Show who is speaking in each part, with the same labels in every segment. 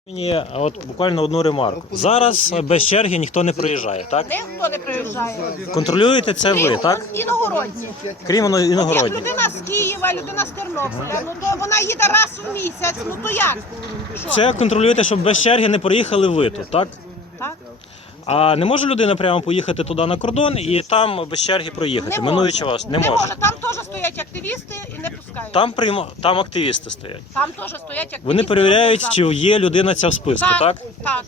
Speaker 1: Мені от буквально одну ремарку. Зараз без черги ніхто не приїжджає, так?
Speaker 2: Ніхто не приїжджає.
Speaker 1: Контролюєте це ви, так?
Speaker 2: Іногородні.
Speaker 1: Крім
Speaker 2: Як
Speaker 1: іногородні.
Speaker 2: людина з Києва, людина з Тернополя, ну то вона їде раз у місяць, ну то як? Що?
Speaker 1: Це контролюєте, щоб без черги не приїхали ви тут, так?
Speaker 2: Так?
Speaker 1: А не може людина прямо поїхати туди на кордон і там без черги проїхати, минуючи вас? Не може.
Speaker 2: Там теж стоять активісти і не пускають.
Speaker 1: Там активісти стоять.
Speaker 2: Там теж стоять активісти.
Speaker 1: Вони перевіряють, чи є людина ця в списку, так?
Speaker 2: Так.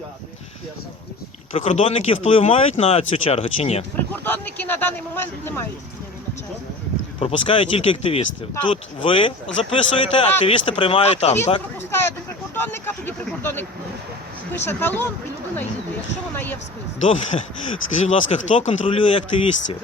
Speaker 1: Прикордонники вплив мають на цю чергу чи ні?
Speaker 2: Прикордонники на даний момент не мають впливу на черзі.
Speaker 1: Пропускають тільки активісти. Тут ви записуєте, активісти приймають там,
Speaker 2: Активіст
Speaker 1: так?
Speaker 2: пропускає до прикордонника, тоді прикордонник пише талон і людина їде, якщо вона є в списку.
Speaker 1: Добре. Скажіть, будь ласка, хто контролює активістів?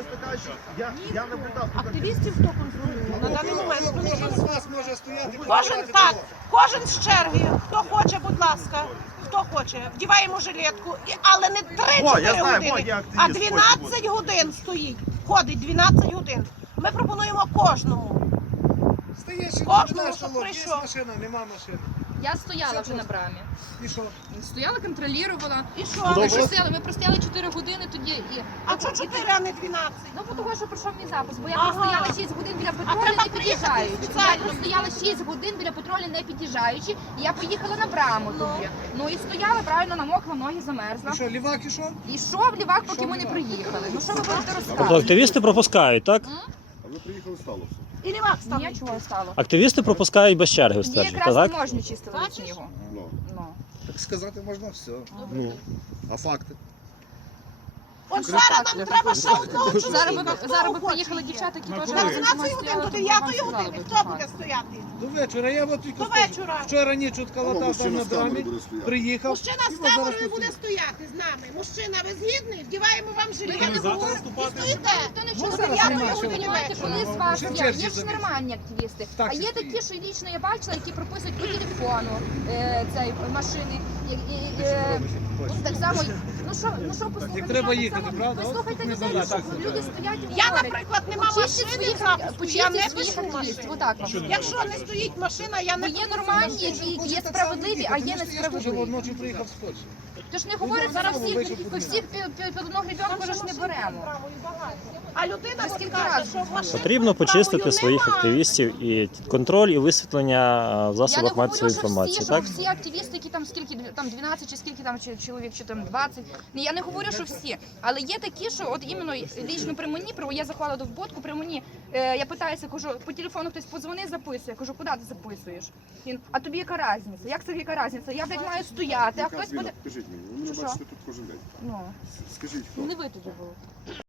Speaker 2: Активістів хто контролює? На даний момент вони
Speaker 3: Кожен з вас може стояти.
Speaker 2: Кожен з черги, хто хоче, будь ласка, хто хоче, вдіваємо жилетку, але не 3-4 години, а 12 годин стоїть, ходить 12 годин. Ми пропонуємо кожному.
Speaker 3: Стаєш,
Speaker 2: Кожному,
Speaker 3: що
Speaker 2: що
Speaker 3: є
Speaker 2: прийшов.
Speaker 3: машина, нема машини.
Speaker 4: Я стояла вже на брамі.
Speaker 3: І що?
Speaker 4: Стояла, контролювала.
Speaker 2: І що?
Speaker 4: Ми простояли 4 години тоді.
Speaker 2: А чого 4, а не 12?
Speaker 4: Ну, тому що пройшов мій запис, бо я
Speaker 2: Ага.
Speaker 4: простояла 6 годин біля патрулі,
Speaker 2: треба
Speaker 4: не
Speaker 2: приїхати
Speaker 4: під'їжджаючи. Я
Speaker 2: спеціально.
Speaker 4: простояла 6 годин біля патрулі, не під'їжджаючи, і я поїхала на браму тоді. Ну і стояла, правильно, намокла, ноги замерзла.
Speaker 3: І що, лівак ішов?
Speaker 4: Ішов лівак, поки ми не приїхали. Ну що ви будете
Speaker 1: Тобто
Speaker 4: розказувати?
Speaker 1: активісти пропускають, так?
Speaker 5: А ви приїхали стало все.
Speaker 2: І лівак став.
Speaker 4: Ні, чого стало?
Speaker 1: Активісти пропускають без черги,
Speaker 4: Ні,
Speaker 1: стверджуєте,
Speaker 4: якраз
Speaker 1: так?
Speaker 4: не можна чистили від
Speaker 2: Бачиш?
Speaker 4: снігу.
Speaker 5: Ну,
Speaker 4: Ну.
Speaker 5: так сказати можна все. Ну, а факти?
Speaker 2: От зараз нам треба ще одного чоловіка.
Speaker 4: Зараз би приїхали дівчата, які теж...
Speaker 2: З 12 годин до 9 години. Хто буде стояти?
Speaker 3: До вечора. Я от тільки
Speaker 2: До вечора.
Speaker 3: вчора ніч от
Speaker 5: Ну,
Speaker 3: калатав там
Speaker 5: мужчина
Speaker 3: на
Speaker 5: з камери
Speaker 3: драмі,
Speaker 5: буде стояти.
Speaker 3: приїхав.
Speaker 2: Мужчина
Speaker 3: і
Speaker 2: з
Speaker 3: от зараз
Speaker 2: камерою
Speaker 3: тут
Speaker 2: буде стояти з нами. Мужчина, ви згідний? Вдіваємо вам жилетку. І стоїте.
Speaker 4: Ніхто не
Speaker 2: До
Speaker 4: чув,
Speaker 2: 9 години
Speaker 4: Понимаєте,
Speaker 2: вечора.
Speaker 4: коли з вас
Speaker 3: Ще в
Speaker 4: є,
Speaker 3: черзі
Speaker 4: є ж
Speaker 3: завіс.
Speaker 4: нормальні активісти,
Speaker 3: Так,
Speaker 4: а є
Speaker 3: ще
Speaker 4: такі, що лічно я бачила, які прописують по телефону цей машини. Так само, ну що послухайте,
Speaker 3: як треба
Speaker 4: так
Speaker 3: їхати,
Speaker 4: само,
Speaker 3: правда?
Speaker 4: послухайте
Speaker 3: От
Speaker 4: людей,
Speaker 3: не
Speaker 4: що
Speaker 3: забудь.
Speaker 4: люди стоять і
Speaker 2: Я,
Speaker 4: говорять.
Speaker 2: наприклад, нема
Speaker 4: Почистіть
Speaker 2: машини
Speaker 4: своїх,
Speaker 2: запуску, я не
Speaker 4: почистіть своїх
Speaker 2: пишу
Speaker 4: активістів,
Speaker 2: машину.
Speaker 4: отак вам.
Speaker 2: Якщо не стоїть машина, я
Speaker 4: Бо
Speaker 2: не
Speaker 4: є нормальні, які є справедливі, а є
Speaker 3: Я ж
Speaker 4: несправедливі.
Speaker 3: ночі приїхав з Польщі.
Speaker 4: Тож не говорять зараз
Speaker 3: вийшов
Speaker 4: всіх, по
Speaker 3: подивитися.
Speaker 4: всіх під одного ребенка ж не беремо.
Speaker 2: А людина
Speaker 4: скільки
Speaker 2: каже,
Speaker 4: разів?
Speaker 2: що в машині
Speaker 1: Потрібно почистити
Speaker 2: правою
Speaker 1: своїх
Speaker 2: нема.
Speaker 1: активістів і контроль і висвітлення в
Speaker 4: Я не
Speaker 1: засобах
Speaker 4: говорю,
Speaker 1: масової
Speaker 4: що
Speaker 1: інформації,
Speaker 4: всі,
Speaker 1: так?
Speaker 4: що всі активісти, які там скільки там 12 чи скільки там чоловік, чи там 20. Ні, я не говорю, що всі, але є такі, що от іменно лічно при мені, я заходила до вбодку, при мені я питаюся, кажу, по телефону хтось подзвонив, записує. Я кажу, куди ти записуєш? Він, а тобі яка різниця? Як це яка різниця? Я, блядь, маю стояти, а
Speaker 5: Яка
Speaker 4: хтось
Speaker 5: зміна?
Speaker 4: буде.
Speaker 5: Покажіть мені. Ви мене
Speaker 4: Що?
Speaker 5: бачите тут кожен день.
Speaker 4: Ну,
Speaker 5: Скажіть, хто?
Speaker 4: не ви тоді були.